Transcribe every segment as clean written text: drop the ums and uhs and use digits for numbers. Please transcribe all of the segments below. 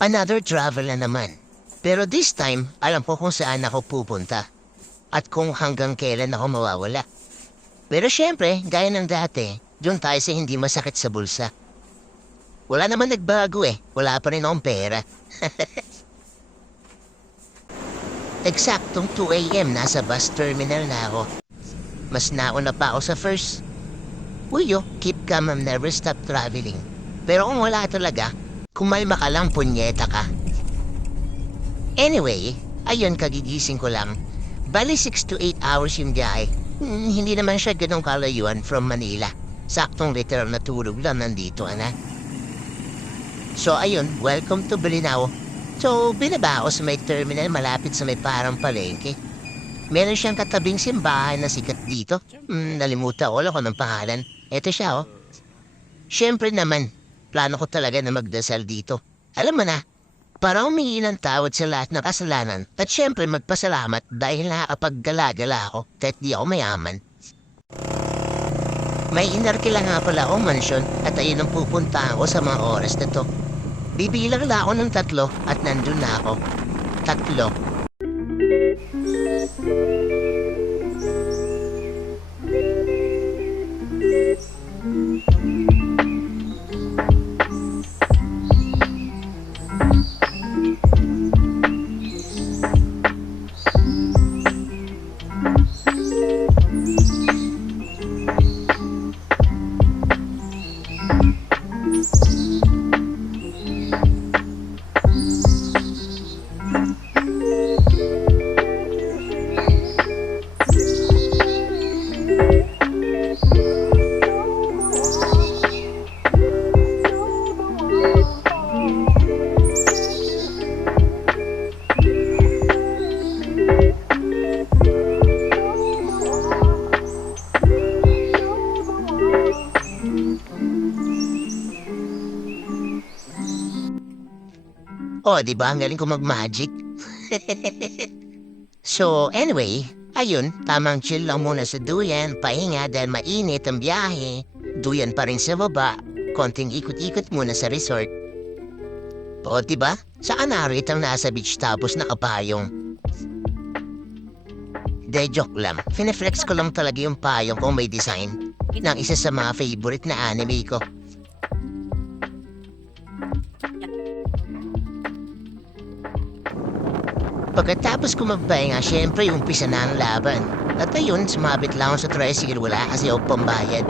Another travel na naman. Pero this time, alam ko kung saan ako pupunta. At kung hanggang kailan ako mawawala. Pero syempre, gaya ng dati, doon tayo sa hindi masakit sa bulsa. Wala naman nagbago eh. Wala pa rin akong pera. Eksaktong 2 a.m. nasa bus terminal na ako. Mas nauna pa ako sa first. Uyo, keep calm and never stop traveling. Pero kung wala talaga, kumalma ka lang, punyeta ka. Anyway, ayun, kagigising ko lang. Bali 6 to 8 hours yung biyahe. Hindi naman siya ganong kalayuan from Manila. Saktong literal na tulog lang nandito, ana. So ayun, welcome to Bolinao. So binaba ako sa may terminal malapit sa may parang palengke. Meron siyang katabing simbahan na sikat dito. Nalimutan ko lang kung anong pangalan. Eto siya, oh. Siyempre naman, plano ko talaga na magdasal dito. Alam mo na, para humingi ng tawad sa lahat ng kasalanan at syempre magpasalamat dahil nakakapaggala-gala ako kahit di ako mayaman. May inarkila nga pala akong mansyon at ayun ang pupuntahan ko sa mga oras na to. Bibilang lang ako ng 3 at nandun na ako. 3. Oh, di ba? Ang galing ko mag-magic. So, anyway, ayun, tamang chill lang muna sa duyan, pahinga dahil mainit ang biyahe. Duyan pa rin sa baba, konting ikot-ikot muna sa resort. O, di ba? Saan naritang nasa beach tapos nakapayong? De, joke lang. Fineflex ko lang talaga yung payong kung may design ng isa sa mga favorite na anime ko. Pagkatapos ko magpahinga, syempre umpisa na ang laban. At ayun, sumabit lang ako sa tricycle, wala kasi ako pambayad.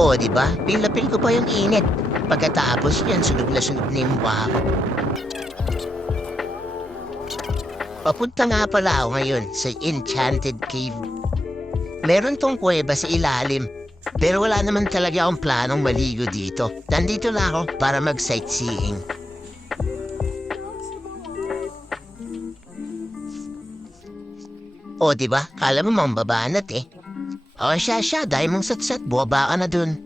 O, diba? Pil-na-pil ko pa yung init. Pagkatapos yan, sunog na yung mukha ko. Papunta nga pala ako ngayon sa Enchanted Cave. Meron tong kuweba sa ilalim. Pero wala naman talaga akong planong maligo dito. Nandito na ako para mag-sightseeing. O, diba? Kala mo mambabanat eh. O, siya, dahil mong satsat, buwaba ka na dun.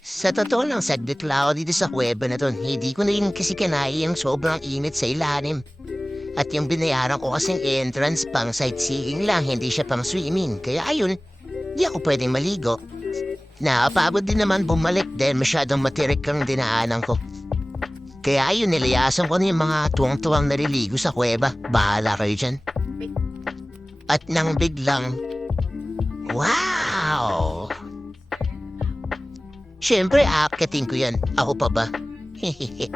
Sa totoo lang, saglit lang ako dito sa kuweba na dun. Hindi ko na rin kasi kanaya yung sobrang init sa ilalim. At yung binayaran ko kasing entrance pang sightseeing lang, hindi siya pang swimming. Kaya ayun, di ako pwedeng maligo. Nakapagod din naman bumalik dahil masyadong matirik ang dinaanan ko. Kaya ayun, nilayasan ko na yung mga tuwang-tuwang naliligo sa kuweba. Bahala kayo dyan. At nang biglang, wow! Siyempre, aakatin ko yan. Ako pa ba? Hehehe.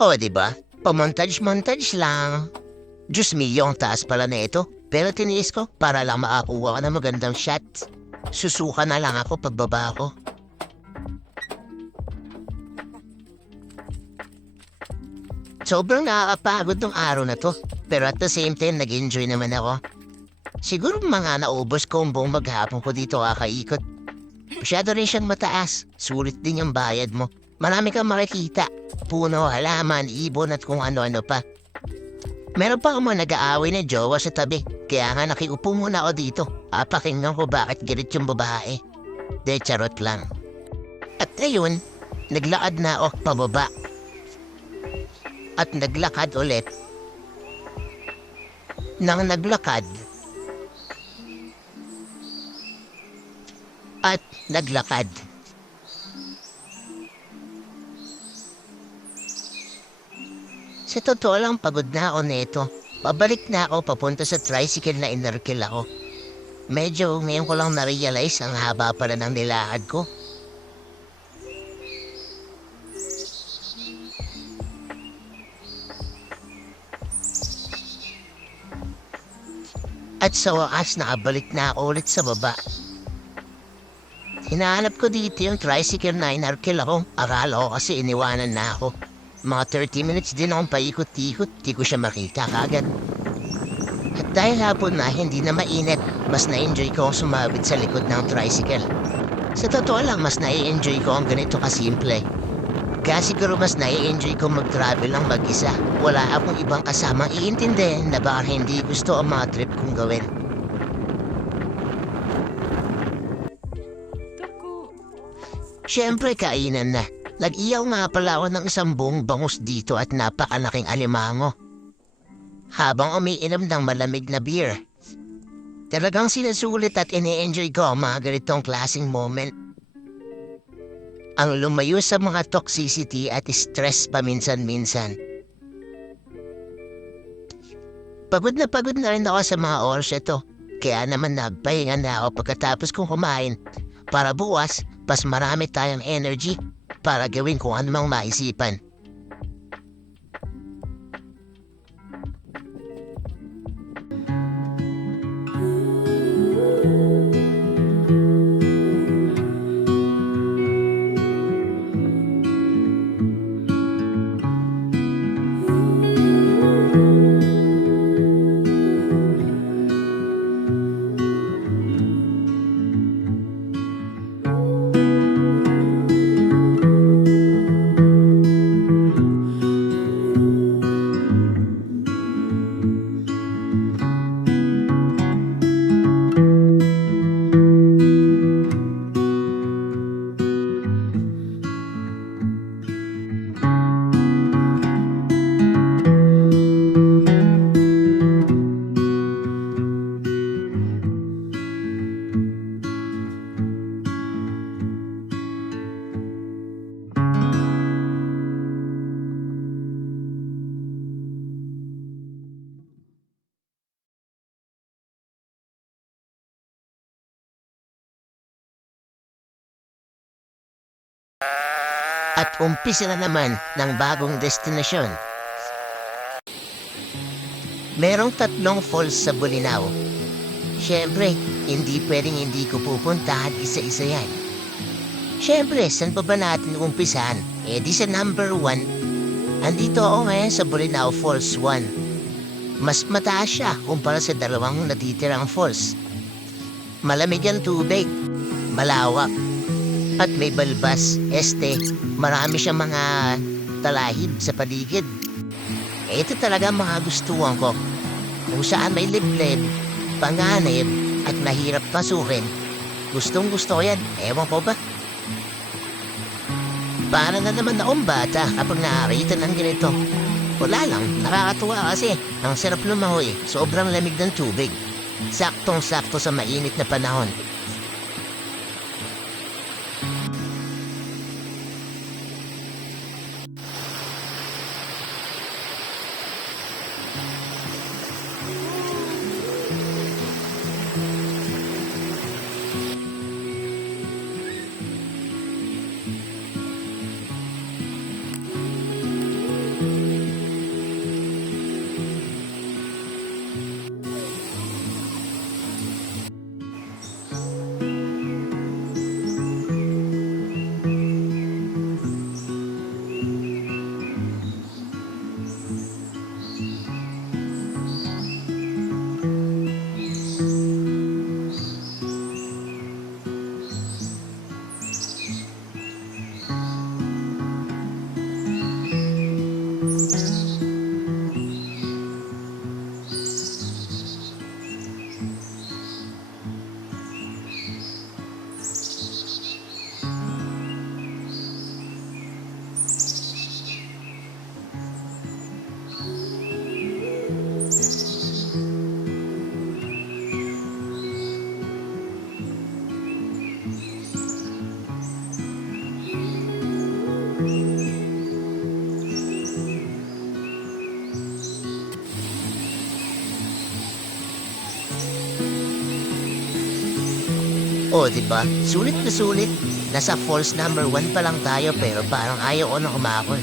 O, di ba? Pamontage-montage lang. Diyos mio, ang taas pala na ito. Pero tiniis ko para lang makakuha ka ng magandang shot. Susuka na lang ako pagbaba ko. Sobrang nakakapagod ng araw na to. Pero at the same time, nag-enjoy naman ako. Siguro mga naubos ko ang buong maghapon ko dito kakaikot. Masyado rin siyang mataas. Sulit din yung bayad mo. Marami kang makikita. Puno, halaman, ibon at kung ano-ano pa. Meron pa mga nag-aaway na jowa sa tabi. Kaya nga nakiupo muna ako dito. Pakinggan ko bakit galit yung babae. De charot lang. At ngayon, naglakad na ako pababa. At naglakad ulit. Nang naglakad. At naglakad. Sa totoo lang, pagod na ako neto. Pabalik na ako papunta sa tricycle na inarkil ako. Medyo ngayon ko lang na-realize ang haba pala ng nilakad ko. At sa wakas nakabalik na ako ulit sa baba. Hinahanap ko dito yung tricycle na inarkil ako. Akala ko kasi iniwanan na ako. Mga 30 minutes din akong paikot-ikot, di ko siya makita kagad. At dahil hapon na hindi na mainit, mas na-enjoy ko ang sumabit sa likod ng tricycle. Sa totoo lang, mas na-enjoy ko ang ganito kasimple. Kaya siguro mas na-enjoy ko mag-travel lang mag-isa. Wala akong ibang kasamang iintindihin na baka hindi gusto ang mga trip kong gawin. Siyempre, kainan na. Nag-iyaw nga pala ako ng isang buong bangus dito at napakalaking alimango. Habang umiinom ng malamig na beer. Talagang sinasulit at ine-enjoy ko ang mga ganitong klaseng moment. Ang lumayo sa mga toxicity at stress paminsan-minsan. Pagod na rin ako sa mga oras ito. Kaya naman nagpahinga na ako pagkatapos kong kumain. Para bukas, mas marami tayong energy para gawin kung anumang maisipan. At umpisa na naman ng bagong destinasyon. Merong 3 falls sa Bolinao. Siyempre, hindi pwedeng hindi ko pupuntahan isa-isa yan. Siyempre, saan pa ba natin umpisahan? Di sa number 1. Andito ako ngayon sa Bolinao Falls 1. Mas mataas siya kumpara sa 2 natitirang falls. Malamig ang tubig, malawak, at may balbas, marami siyang mga talahib sa paligid. Ito talaga mga gustuhan ko. Kung saan may liblib, panganib, at mahirap pasukin. Gustong gusto ko yan, ewan ko ba? Para na naman akong bata kapag nakakita ng ganito. Wala lang, nakakatuwa kasi. Ang sarap lumangoy, sobrang lamig ng tubig. Saktong-sakto sa mainit na panahon. O, di ba? Sulit na sulit. Nasa false number 1 pa lang tayo pero parang ayaw ko na kumakol.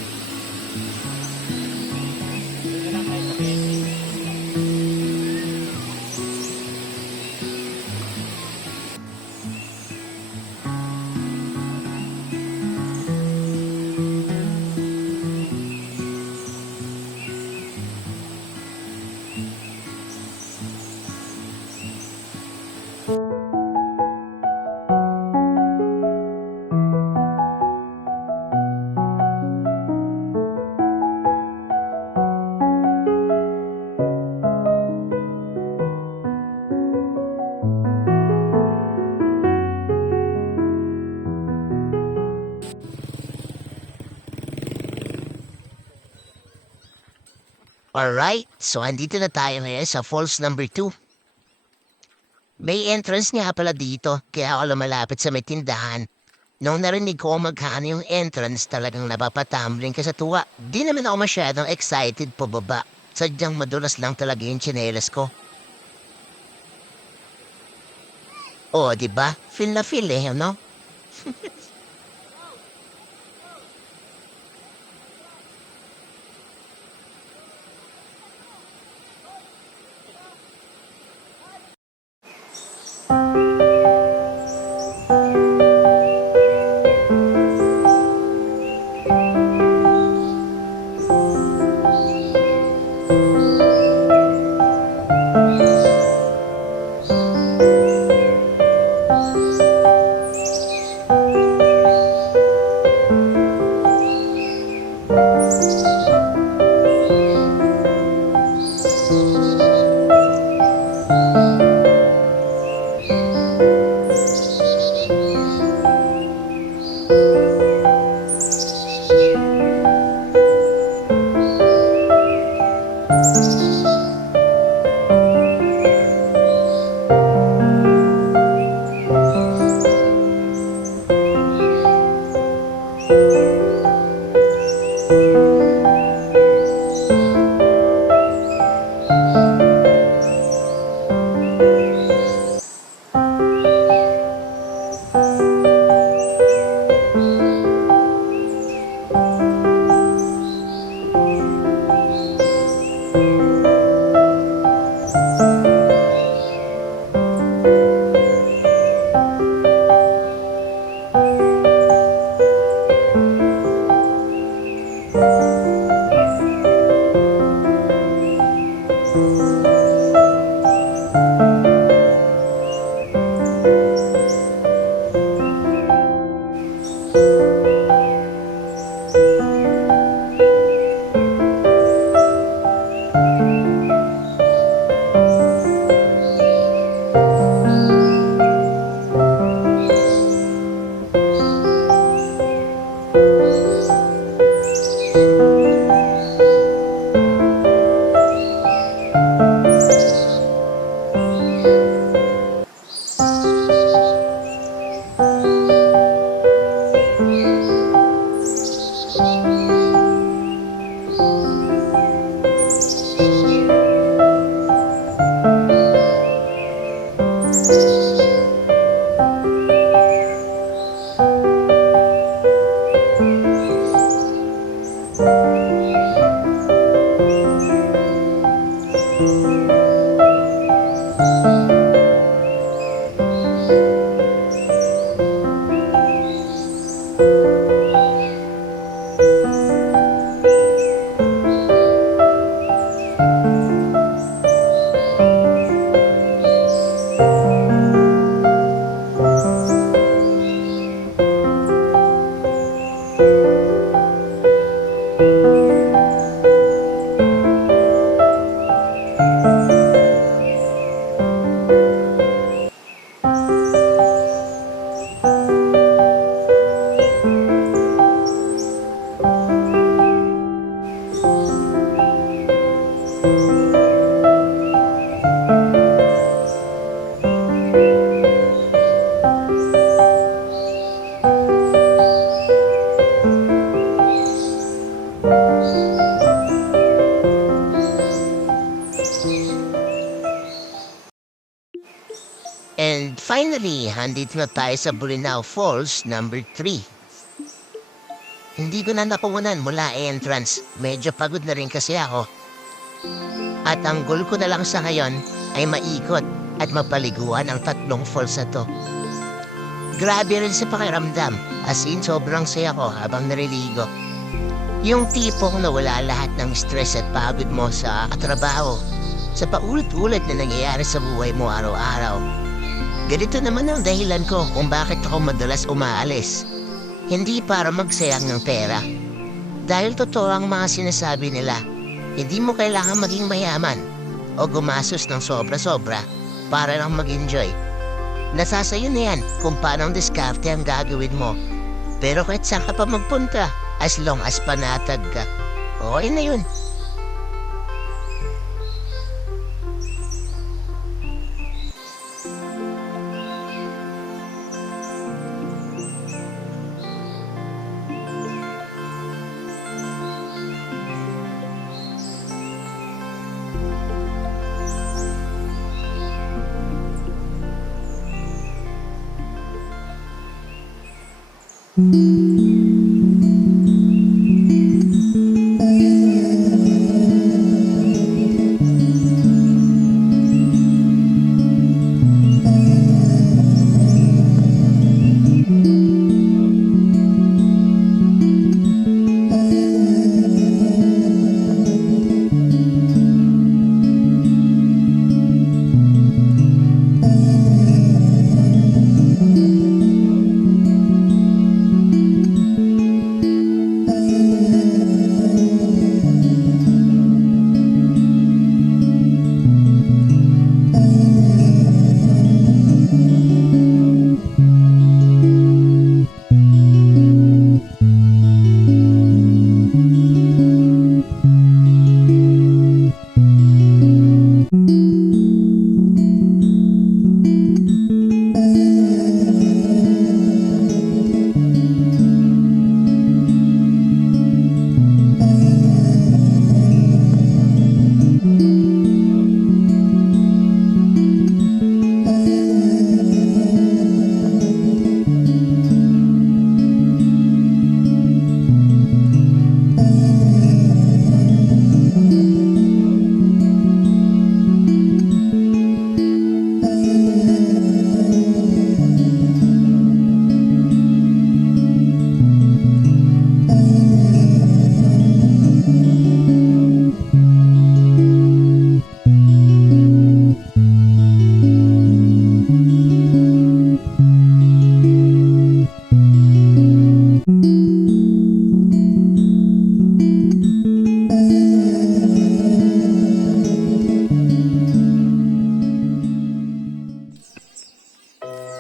Alright, so andito na tayo ngayon sa false number 2. May entrance nga pala dito, kaya ako lumalapit sa may tindahan. Nung narinig ko magkano yung entrance, talagang napapatumbling ka sa tuwa. Di naman ako masyadong excited pababa. Sadyang madulas lang talaga yung tsinelas ko. Oh, di ba? Feel na feel eh, no? Finally, handito na tayo sa Bolinao Falls number 3. Hindi ko na nakuunan mula entrance. Medyo pagod na rin kasi ako. At ang goal ko na lang sa ngayon ay maikot at mapaliguan ang tatlong falls na to. Grabe rin sa pakiramdam, as in sobrang saya ko habang nariligo. Yung tipong nawala lahat ng stress at pagod mo sa trabaho, sa paulit-ulit na nangyayari sa buhay mo araw-araw. Ganito naman ang dahilan ko kung bakit ako madalas umaalis. Hindi para magsayang ng pera. Dahil totoo ang mga sinasabi nila, hindi mo kailangan maging mayaman o gumastos ng sobra-sobra para lang mag-enjoy. Nasa sayo na yan kung paano ang diskarte ang gagawin mo. Pero kahit saan ka pa magpunta, as long as panatag ka, okay na yun.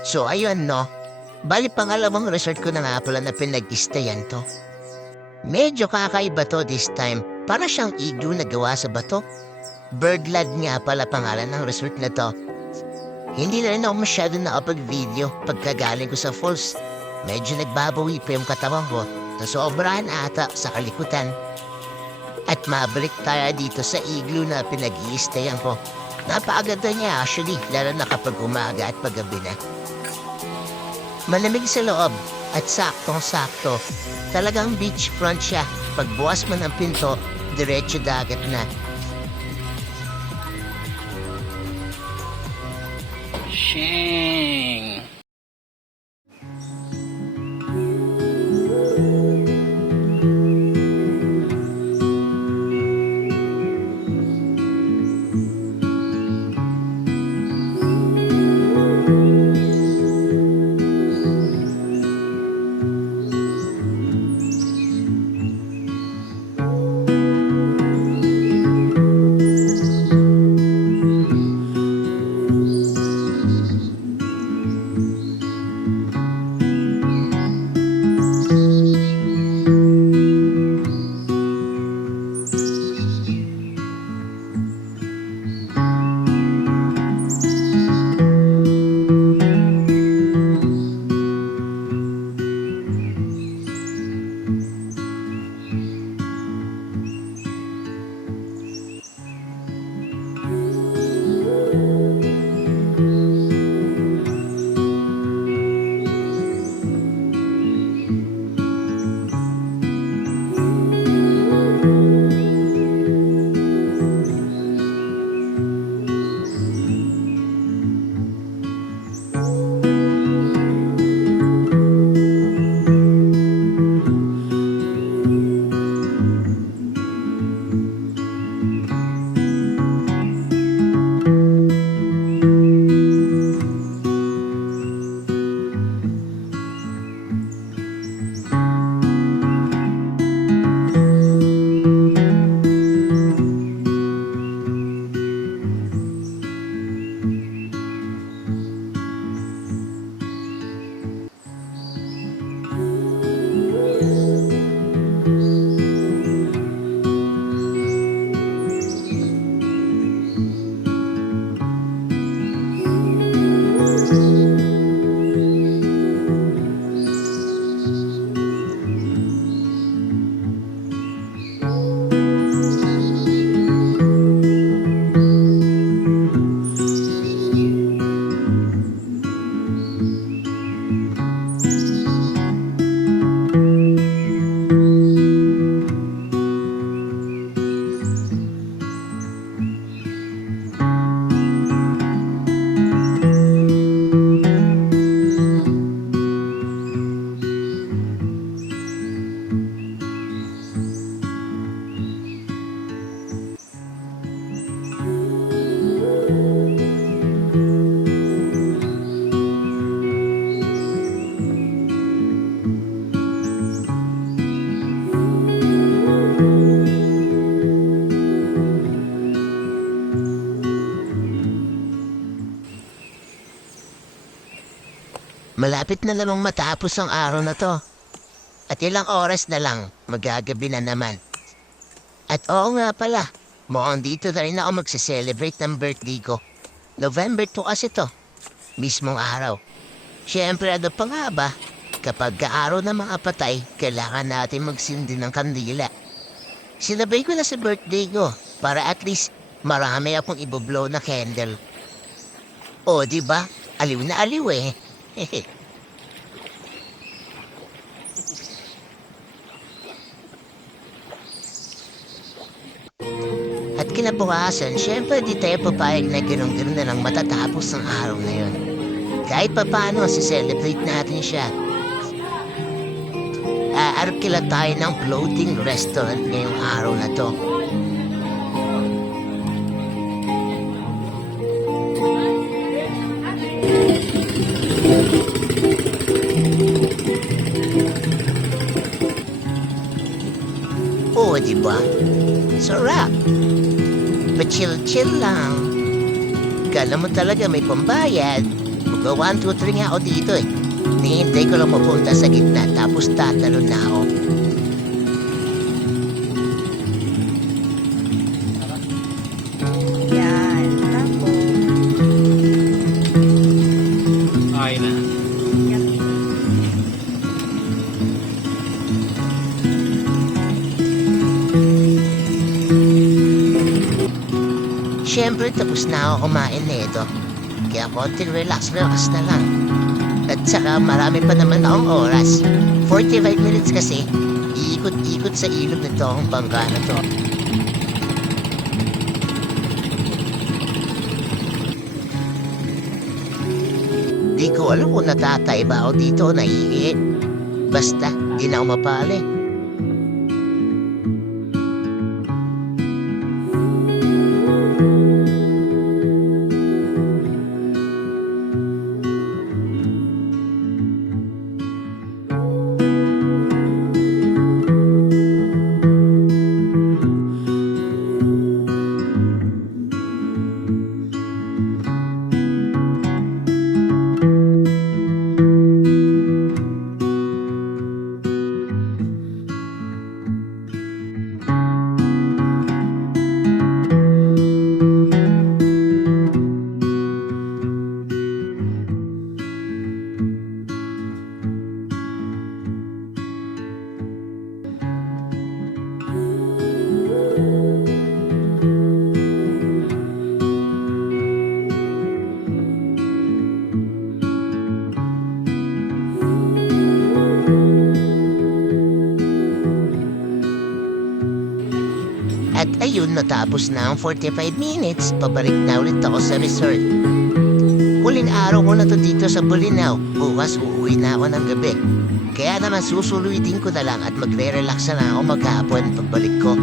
So ayun no, bali pangalawang resort ko na nga pala na pinag-stayan to. Medyo kakaiba to this time, para siyang igloo na gawa sa bato. Birdland nga pala pangalan ng resort na to. Hindi na rin ako masyado nakapag-video pagkagaling ko sa falls. Medyo nagbabawi pa yung katawan ko, nasobrahan ata sa kalikutan. At mabalik tayo dito sa igloo na pinag-i-stayan ko. Napakaganda niya actually, lalo na kapag umaga at paggabi na. Malamig sa loob at saktong-sakto. Talagang beachfront siya. Pagbukas mo ng pinto, diretso dagat na. Shang. Malapit na namang matapos ang araw na to. At ilang oras na lang, magagabi na naman. At oo nga pala, mukhang dito na rin ako magse-celebrate ng birthday ko. November 2 kasi to, mismong araw. Siyempre ano pa nga ba, kapag kaaraw ng mga patay, kailangan natin magsindi ng kandila. Sinabay ko na sa birthday ko, para at least marami akong iboblow na candle. O, di ba? Aliw na aliw eh. At kinabukasan, syempre di tayo papayag na gano'n-gano'n na lang matatapos ang araw na yun. Kahit pa paano, celebrate natin siya. Aarkila tayo ng floating restaurant ngayong araw na to. Oo, diba? Sarap. Pa-chill-chill lang. Kala mo talaga may pambayad. Mag 1, 2, 3 nga ako dito eh. Nihintay ko lang mapunta sa gitna tapos tatalon na ako. Yan, tapos, Okay na. yummy. Siyempre tapos na ako kumain nito. Kaya konting relax na lang. At saka marami pa naman akong oras. 45 minutes kasi. Iikot-ikot sa ilog nito ang bangka na to. Di ko alam kung natatay ba ako dito o naiihi. Basta, di na ako mapali. At ayun, natapos na ang 45 minutes. Pabalik na ulit ako sa resort. Huling araw ko na to dito sa Bolinao. Bukas uuwi na ako ng gabi. Kaya naman susuluitin ko na lang at magre-relax na ako maghapon pagbalik ko.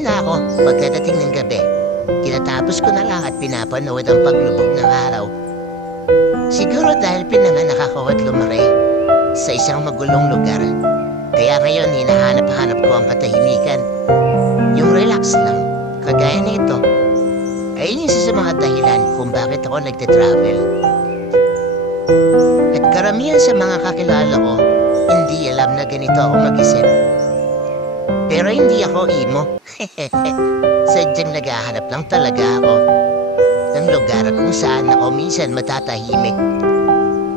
Uuwi na ako pagkadating ng gabi. Tinatapos ko na lang at pinapanood ang paglubog ng araw. Siguro dahil pinanganak ako at lumaki sa isang magulong lugar. Kaya ngayon hinahanap-hanap ko ang katahimikan. Yung relax lang, kagaya nito. Ayun isa sa mga dahilan kung bakit ako nagte-travel. At karamihan sa mga kakilala ko, hindi alam na ganito ako mag-isip. Pero hindi ako emo. Sadyang naghahanap lang talaga ako ng lugar kung saan ako minsan matatahimik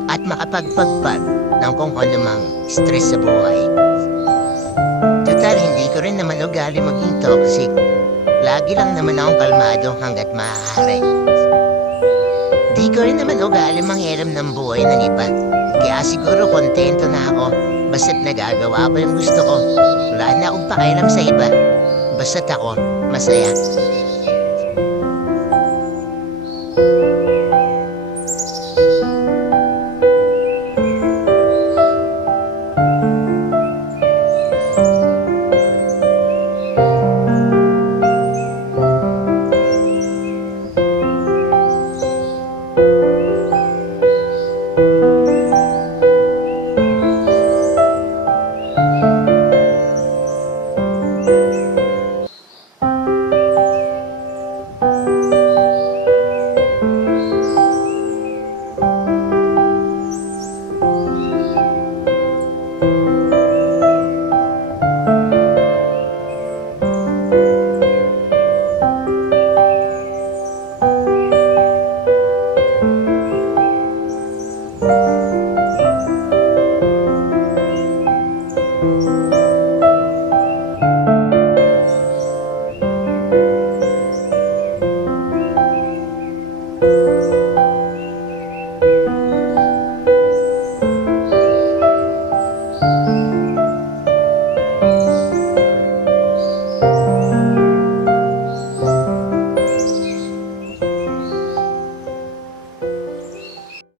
at makapagpagpag ng kung anumang stress sa buhay. Total, hindi ko rin naman ugali maging toxic. Lagi lang naman akong kalmado hanggat maaari. Di ko rin naman ugali manghiram ng buhay ng iba. Kaya siguro kontento na ako basta't nagagawa ko yung gusto ko. Wala na akong pakialam sa iba. Basta't ako masaya.